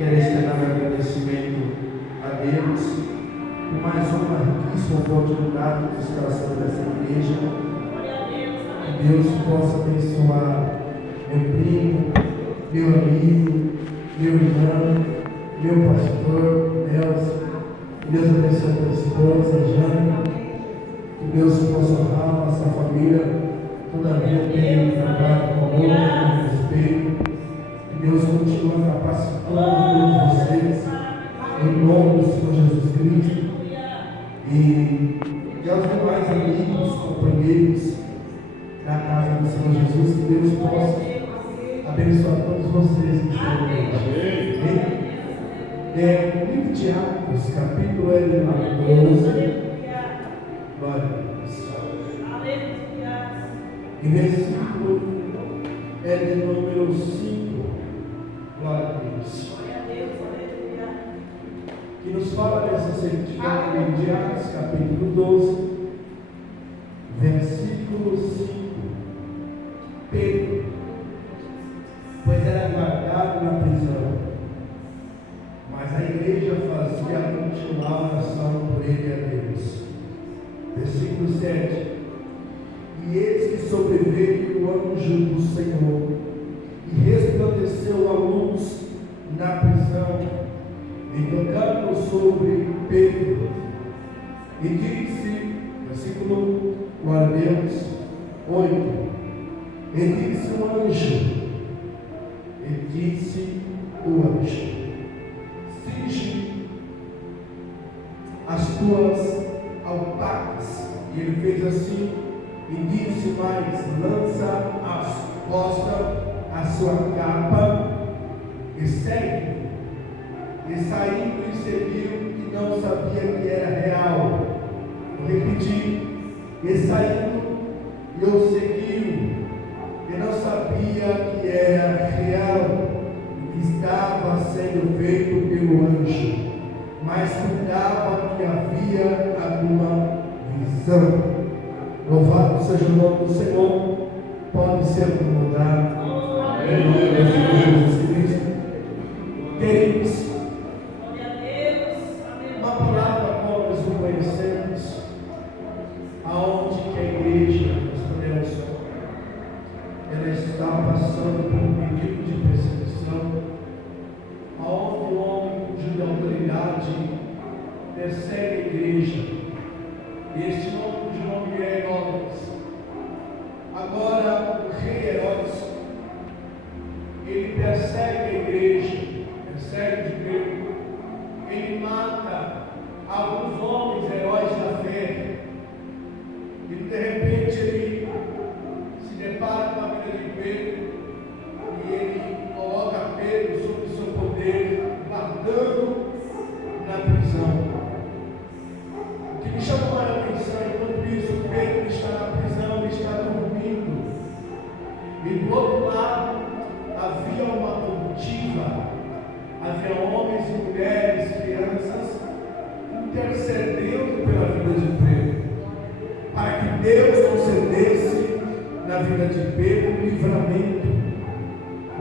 Quero externar agradecimento a Deus por mais uma riquíssima oportunidade de estar sobre essa igreja. Que Deus possa abençoar meu primo, meu amigo, meu irmão, meu pastor, Nelson. Deus abençoe a tua esposa, Jane. Que Deus possa honrar nossa família. Todavia tem tratado com amor, com respeito. Que Deus continue capacitando todos vocês, em nome do Senhor Jesus Cristo. E aos demais amigos, companheiros da casa do Senhor Jesus, que Deus possa abençoar todos vocês que estão aqui. Amém? O livro de Atos, capítulo 12. Glória a Deus. E versículo de número 5. Glória a Deus. Que nos fala dessa certificação de Atos, capítulo 12, versículo 5. Pedro, pois era guardado na prisão, mas a igreja fazia continuar oração por ele a Deus. Versículo 7. E eis que sobreveio o anjo do Senhor, e resplandeceu a luz na prisão, e tocando sobre Pedro, e disse, versículo, glória a Deus, 8, e disse o anjo, cinge as tuas alpacas, e ele fez assim, e disse mais, lança as costas a sua capa, e segue. E saindo e seguiu, e não sabia que era real. Vou repetir. E saindo e o seguiu, e não sabia que era real, e que estava sendo feito pelo anjo, mas cuidava que havia alguma visão. Louvado seja o nome do Senhor. Pode ser acomodado em nome do Senhor Jesus Cristo. Queridos, uma palavra como nós o conhecemos, aonde que a igreja, nós podemos, ela está passando por um período de perseguição, aonde o homem de autoridade persegue a igreja. Este nome é Herodes. Agora o rei Herodes, ele persegue a igreja, persegue de Pedro, ele mata alguns homens heróis da fé, e de repente ele se depara com a vida de Pedro, e ele coloca Pedro sob o seu poder, guardando na prisão. O que me chamou a atenção, enquanto isso, Pedro está na prisão, ele está dormindo, e do outro lado havia uma comitiva, havia homens e mulheres, crianças, intercedendo pela vida de Pedro, para que Deus concedesse na vida de Pedro um livramento.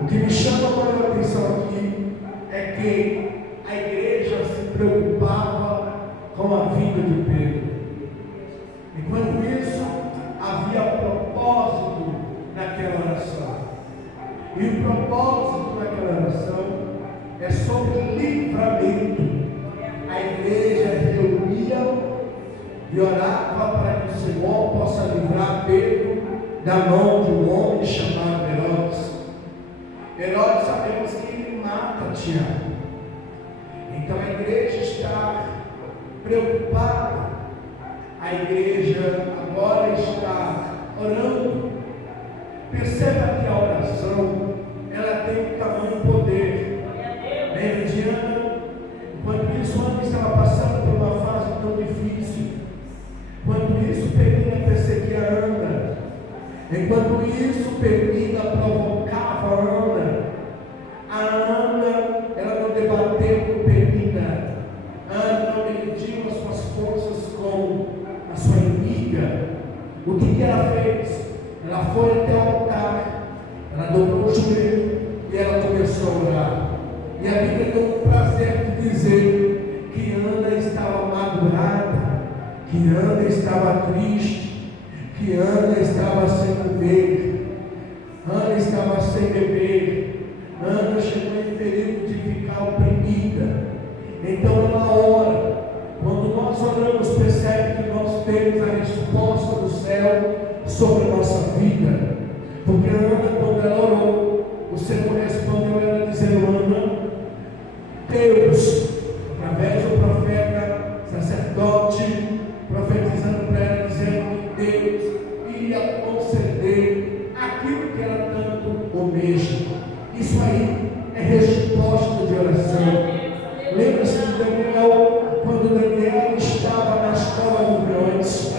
O que me chama a atenção aqui é que a igreja se preocupava com a vida de Pedro. Enquanto isso, havia propósito naquela oração. E o propósito daquela oração é sobre livramento. A igreja reunia e orava para que o Senhor possa livrar Pedro da mão de um homem chamado Herodes. Herodes, sabemos que ele mata Tiago. Então a igreja está preocupada. A igreja agora está orando. Perceba que a oração, ela tem um tamanho poder. Diana, enquanto isso, Ana estava passando por uma fase tão difícil. Enquanto isso, Penina perseguia Ana. Enquanto isso, Penina provocava Ana. A Ana, ela não debateu com Penina. Ana não mediu as suas forças com a sua inimiga. O que ela fez? Ela foi até o altar, ela dobrou o joelho e ela começou a orar. E a Bíblia não que Ana estava triste, que Ana estava sem comer, Ana estava sem beber, Ana chegou em período de ficar oprimida. Então ela ora. Quando nós oramos, percebe que nós temos a resposta do céu sobre a nossa vida. Porque Ana, quando ela orou, o Senhor respondeu ela dizendo: Ana, Deus, através do profeta, sacerdote, profetizando para ela, dizendo que Deus iria conceder aquilo que ela tanto almeja. Isso aí é resposta de oração. Lembra-se de Daniel, quando Daniel estava na escola dos leões,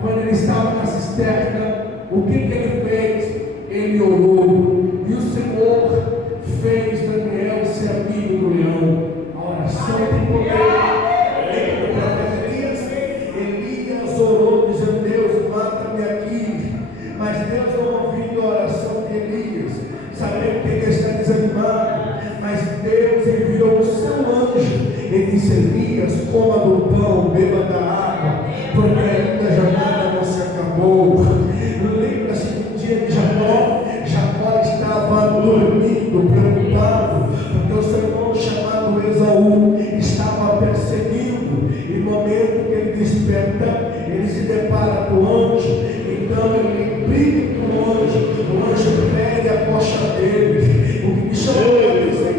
quando ele estava na cisterna, o que ele fez? Ele orou, e o Senhor fez Daniel ser amigo do leão. A oração tem poder. Lembra do profeta Elias orou, dizendo: Deus, mata-me aqui. Mas Deus não ouviu a oração de Elias, sabendo que ele está desanimado. Mas Deus enviou o seu anjo. Ele disse: Elias, coma do pão, beba da água, porque ainda a jornada não se acabou. Lembra-se do dia de Jacó? Jacó estava dormindo, preocupado, porque o seu irmão chamado Esaú estava perseguindo. E no momento que ele desperta, ele se depara com o anjo. Então ele briga com o anjo pede a coxa dele. O que me chamou a atenção,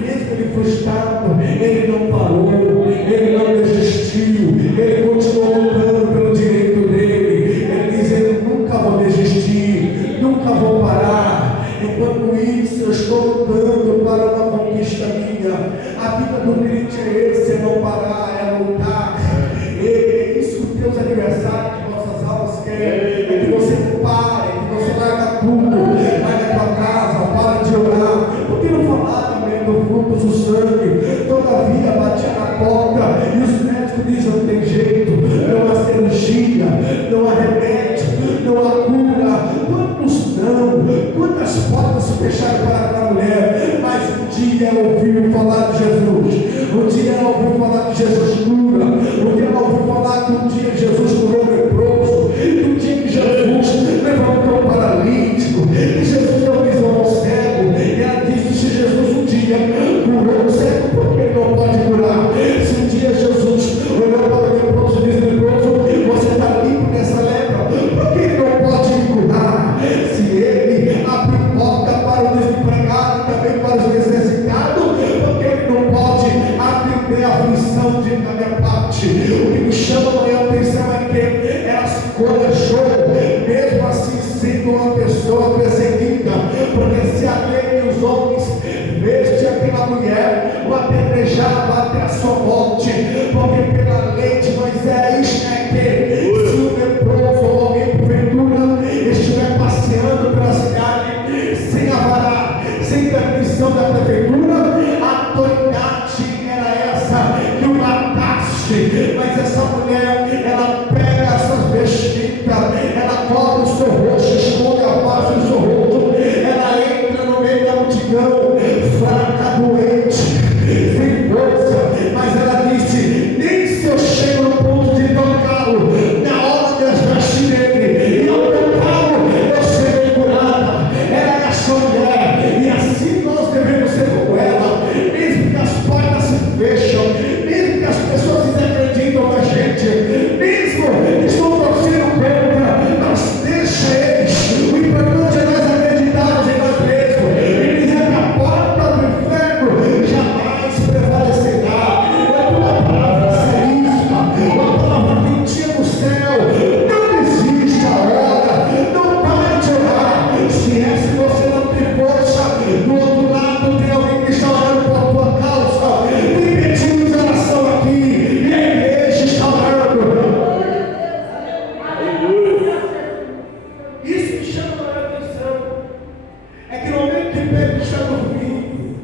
mesmo ele frustrado, ele não parou, ele não desistiu, ele continuou lutando pelo direito dele. Ele diz: eu nunca vou desistir, nunca vou parar. Enquanto isso, eu estou lutando para uma conquista minha. A vida do crente é esse: é não parar, é lutar. É isso que teus aniversários, que nossas aulas querem, é que você pare, que você larga tudo, larga a tua casa, para de orar. Por que não falar também do fruto do sangue? Todavia batia na porta e os médicos dizem: não tem jeito, não há cirurgia, não há remédio, não há cura. Quantos não? Quantas portas se fecharam para aquela mulher? Mas um dia ela ouviu falar de Jesus, um dia ela ouviu falar de Jesus cura, um dia ela ouviu falar que um dia Jesus curou o leproso, que um dia que Jesus levantou o paralítico, que Jesus deu visão ao cego. E ela disse: se Jesus um dia curou o cego, por que ele não pode curar? Se um dia Jesus olhou para o leproso e disse: leproso, você está limpo dessa lepra, por que ele não pode me curar? Se ele abre porta para o desempregado e também para os necessitados, por que ele não pode atender a aflição da minha parte? O que me chama a atenção é que ela se corajou, mesmo assim sendo uma pessoa perseguida, porque se a lei e os homens veste aquela mulher, o apedrejava até a sua morte, porque pela lei de Moisés é que se o leproso ou alguém porventura estiver passeando pela cidade sem avará, sem permissão da prefeitura, a autoridade era essa, que o matasse. Mas essa mulher, ela pega essas vestidas, ela cobre o seu rosto, esconde a face do seu rosto, ela entra no meio da multidão, fraca, doente, sem força, mas ela disse: nem se eu chego no ponto de tocá-lo, na hora de as vestir dele, e ao tocá-lo, eu serei curada. Ela é essa mulher, e assim nós devemos ser como ela, mesmo que as portas se fecham, mesmo que as pessoas desacreditam na gente, mesmo que estão torcendo contra, mas deixa eles. O importante é nós acreditarmos em nós mesmos e dizer que a porta do inferno jamais prevalecerá. A tua palavra seríssima, a palavra mentira no céu. Não desista, ora, não pare de orar. Se você não tem força, do outro lado tem alguém que está orando por tua causa. Tem pedidos de oração aqui, e a igreja está orando. Isso me chama a atenção. É que no momento que Pedro está dormindo,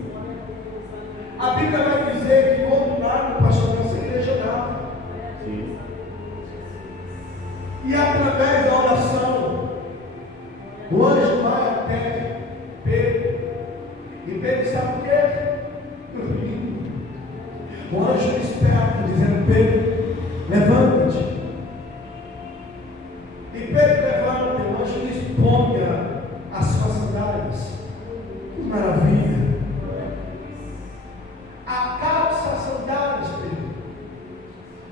a Bíblia vai dizer que do outro lado o pastor da igreja orava. E através da oração, o anjo vai até Pedro. E Pedro sabe o que? Dormindo. O anjo desperta, dizendo: Pedro, Levante-te. E Pedro levanta, o anjo diz: ponha as suas sandálias. Que maravilha! A calça sandálias, Pedro.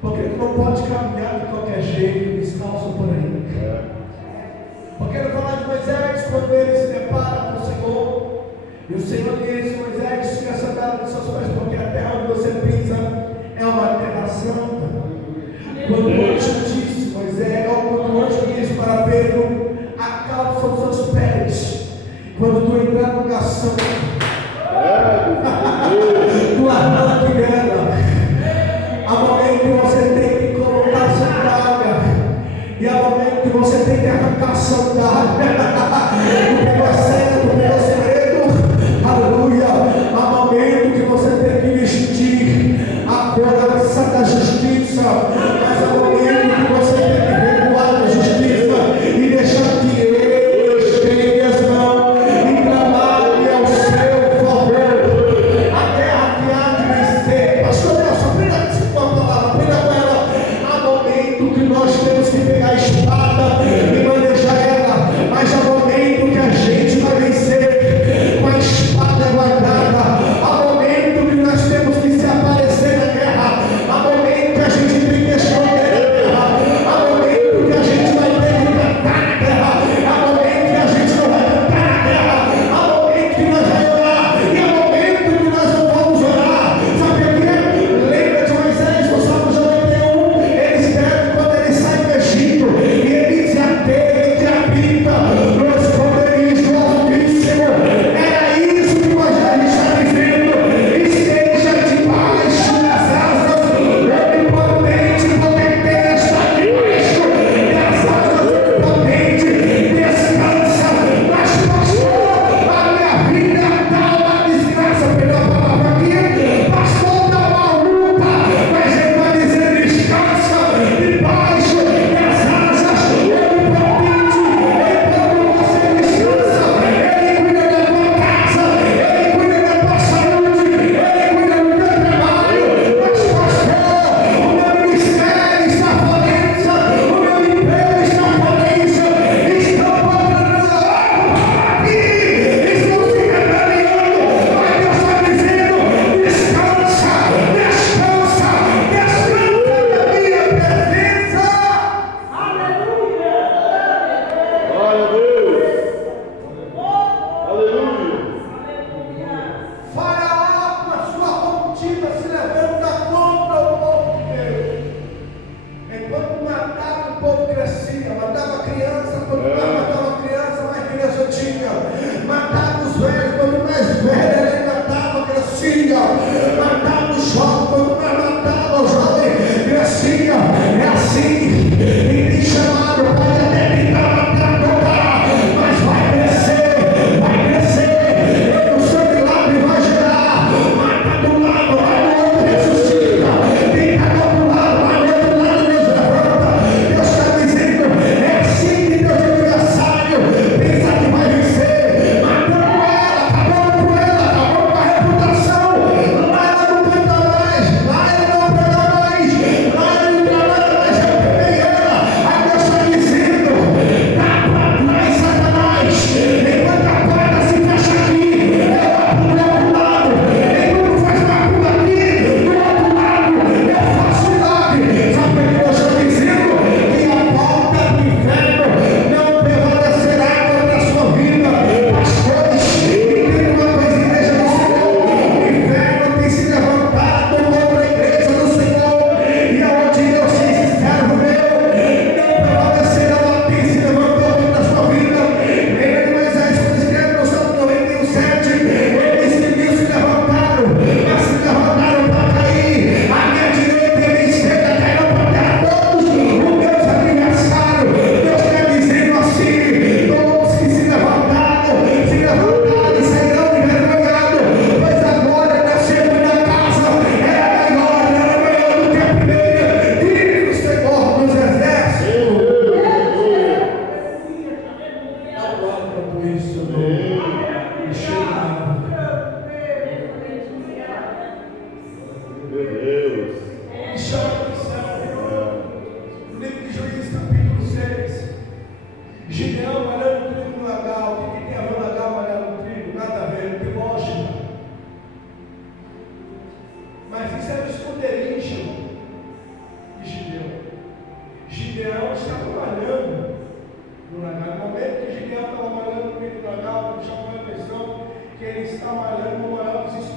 Porque tu não pode caminhar de qualquer jeito, descalço por aí. Porque no falar de Moisés, quando ele se depara com o Senhor, e o Senhor diz: Moisés, tira a sandália dos seus pés, porque a terra onde você pisa é uma terra santa. Quando o anjo disse, Moisés, quando o anjo disse para Pedro: acalça os seus pés. Quando tu entrar no lugar santo, tu arranca dela. Há momento que você tem que colocar a sandália, e há momento que você tem que arrancar a sandália. Porque você pegou segredo, aleluia. Há momento que você tem que vestir a couraça da justiça.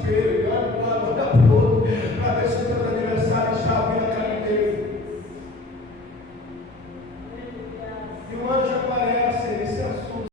espelho, ele olha para um lado, olha para o outro, para ver se os teus adversários já viram a cara dele. E o anjo aparece, ele se assusta.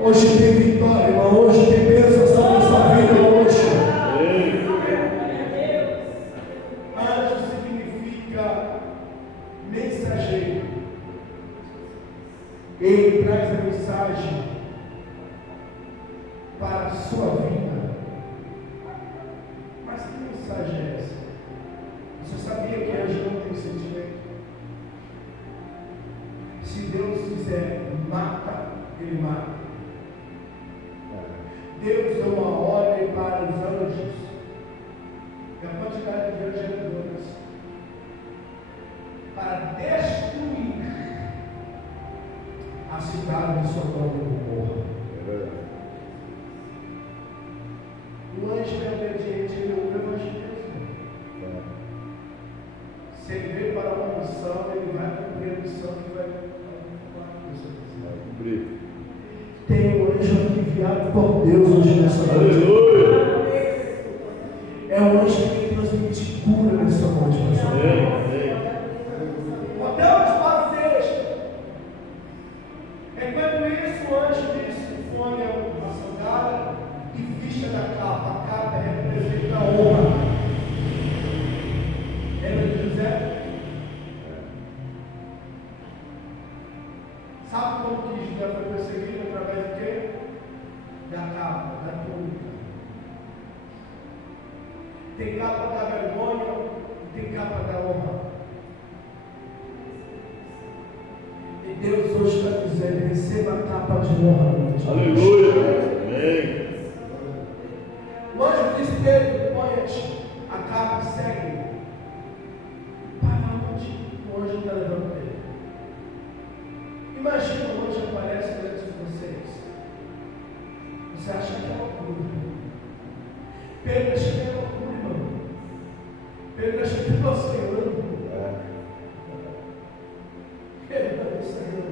Hoje tem vitória, irmão. Hoje tem bênção sobre a sua vida. Hoje. Anjo significa mensageiro. Ele traz a mensagem para a sua vida. Mas que mensagem é essa? Você sabia que anjo não tem sentimento? Se Deus quiser mata, Ele mata. Deus deu uma ordem para os anjos. E a quantidade de anjos é grande para destruir a cidade de Sodoma e Gomorra. O anjo é obediente, ele ouve o evangelismo. Se ele veio para uma missão, ele vai cumprir a missão que vai cumprir. Tem um anjo enviado por Deus hoje nessa noite. Aleluia! É um anjo que vem transmitir cura nessa noite, pastor. Podemos fazer. Enquanto isso, o anjo disse: fone a sandália e vista da capa. A capa representa a honra. Lembra de José? Sabe como que José foi perseguido? Através de quê? Da capa, da túnica. Tem capa da vergonha e tem capa da honra. E Deus hoje está dizendo: receba a capa de honra. Aleluia. Amém. O anjo diz: Pedro, põe a capa e segue. Para onde o anjo está levando Pedro? Imagina o anjo aparece diante de vocês. Você acha que é loucura? Pedro acha que é loucura, irmão. Pedro acha que é oceano. Pedro está pensando: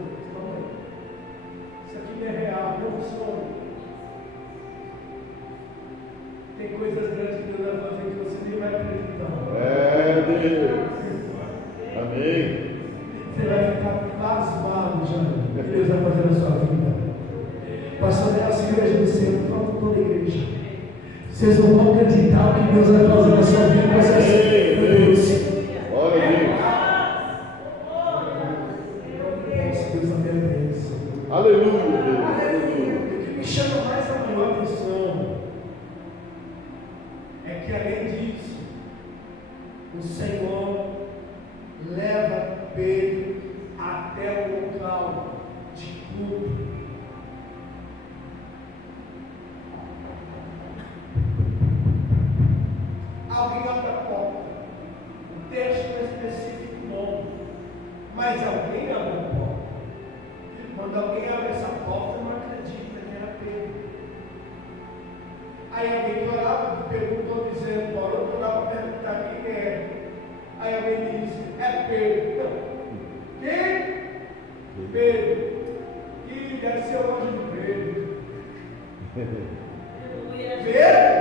isso aqui não é real, não funciona. Tem coisas grandes que Deus vai fazer que você nem vai acreditar. Deus. Amém. Você vai ficar pasmado já. O que Deus vai fazer na sua vida? Pastor, nessa igreja do Senhor, falta toda a igreja. Vocês não vão acreditar o que Deus vai fazer na sua vida. Vocês, glória a Deus. Deus agradece. Aleluia. O que me chama mais a maior atenção é que, além disso, o Senhor leva Pedro até o local de culto. Alguém abre a porta. O texto é específico não, mas alguém abre a porta. Quando alguém abre essa porta, não acredita que era Pedro. Aí alguém que orava perguntou, dizendo: Paulo, eu orava para perguntar quem é. Aí alguém disse: é Pedro. Quem? Pedro. E deve ser o anjo de Pedro. Pedro?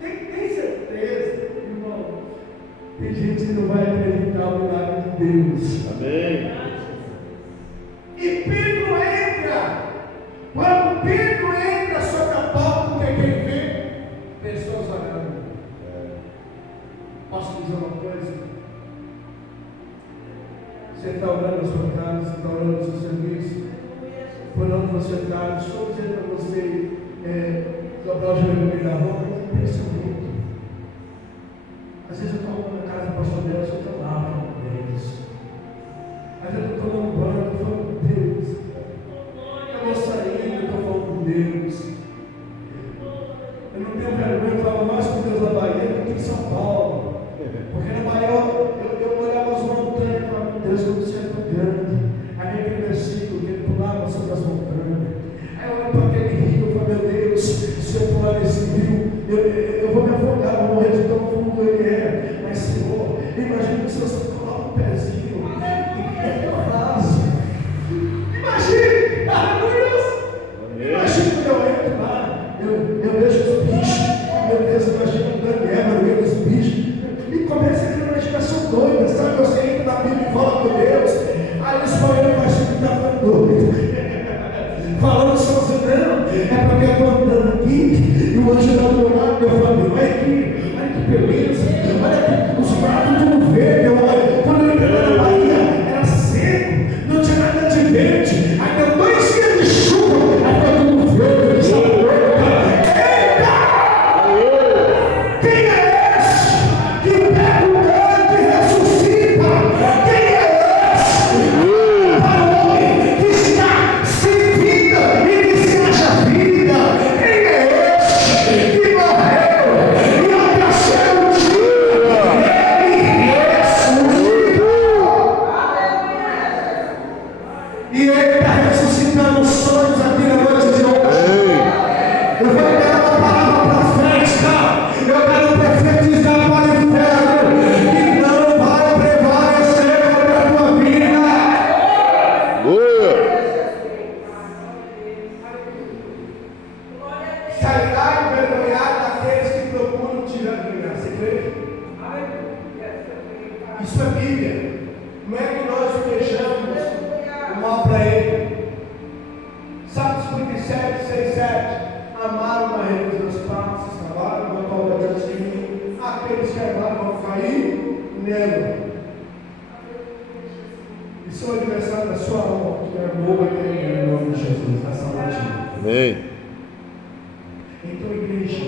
Tem certeza, irmão? Tem gente que não vai acreditar no milagre de Deus. Amém. E Pedro entra. Quando Pedro entra sobre a porta, o que é que ele vê? Pessoas orando. Posso dizer uma coisa? Você está orando na sua casa, você está orando no seu serviço, por onde você está, estou dizendo para você dobrar o joelho no meio da roupa, pensa muito. Às vezes eu estou arrumando a casa do pastor Deus, eu estou lá falando com Deus. Às vezes eu estou tomando banho, eu estou falando com Deus. Eu vou sair, eu estou falando com Deus. Eu não tenho vergonha, eu falo mais com Deus na Bahia do que em São Paulo. Porque na Bahia eu olhava as montanhas e falava: meu Deus, como você é tão grande. Aí vem aquele versículo que ele pulava sobre as montanhas. Aí eu olho para aquele rio e falo: meu Deus, se eu pular nesse rio, eu vou me afogar, vou morrer de tão fundo ele é. Mas Senhor, imagina se você coloca um pezinho e faz. Imagine, aleluia! Imagina quando eu entro lá, eu vejo os bichos. Meu Deus, imagina o Daniel no meio dos bichos. E começa aquela imaginação doida, sabe? Você entra na Bíblia e fala com Deus. Aí eles falam: eu imagino que está doido. beleza. Olha os pratos de verde. Olha, quando eu entrei na Bahia, era seco, não tinha nada de verde. Aí deu 2 dias de chuva, aí ficou tudo verde, de sabor. Eita! Quem é esse que pega o canto e ressuscita? Quem é esse? Para o homem que está sem vida e que se acha vida. Quem é esse que morreu e ao terceiro dia ele ressuscitou? E ele está ressuscitando sonhos aqui na noite de hoje. Eu vou dar uma palavra profética. Eu quero profetizar para o inferno que não vai prevalecer contra a tua vida. Saudade envergonhada daqueles que procuram tirar de mim. Você crê? Isso é Bíblia. Como é que nós fechamos o mal para ele? Salmos 57, 6, 7. Amaram na rede dos passos, cavaram, não estão diante de mim. Aqueles que amaram vão cair nela. Isso é o aniversário da sua alma, que é boa e em nome de Jesus, nessa noite. Amém. Então, igreja,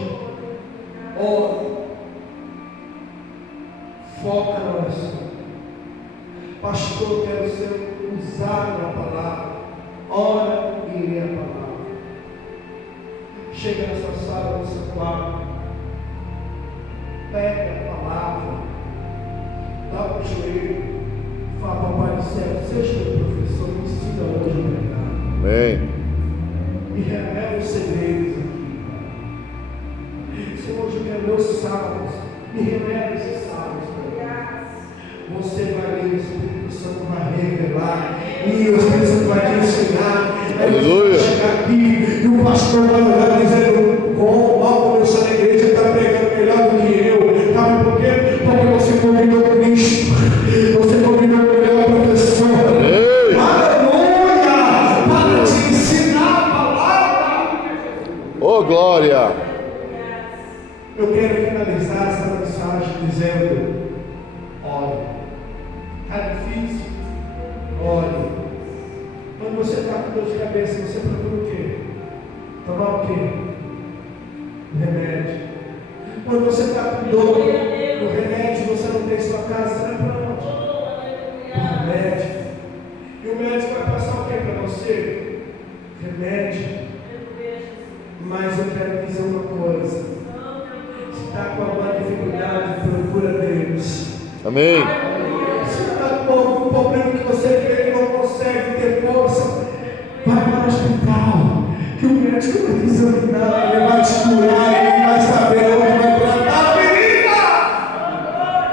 ore, foca na oração. Pastor, eu quero ser usado na palavra. Ora e lê a palavra. Chega na sua sala, no seu quarto, pega a palavra, dá o joelho, fala: Papai do céu, seja meu professor, me ensina hoje a pregar. Amém. Me revela os segredos aqui. Senhor, hoje eu quero ler os salmos. Me revela esses salmos. Você vai ler, o Espírito Santo vai revelar. E o Espírito Santo vai te ensinar. Aleluia. Chegar aqui e o pastor vai olhar dizendo: como mal começou na igreja, está pregando melhor do que eu. Sabe por quê? Porque você convidou Cristo. Você convidou o melhor professor. Aleluia! Para te ensinar a palavra. Oh, glória. Eu quero finalizar essa mensagem dizendo: olha, está difícil? Olha, quando você está com dor de cabeça, você procura o quê? Tomar o quê? Remédio. Quando você está com dor, o remédio você não tem em sua casa, você vai para onde? O médico. E o médico vai passar o quê para você? Remédio. Mas eu quero dizer uma coisa: se está com alguma dificuldade, procura Deus. Amém. Se está com algum problema que você crê que não consegue ter força, vai para o hospital, que o médico vai te examinar, ele vai te curar,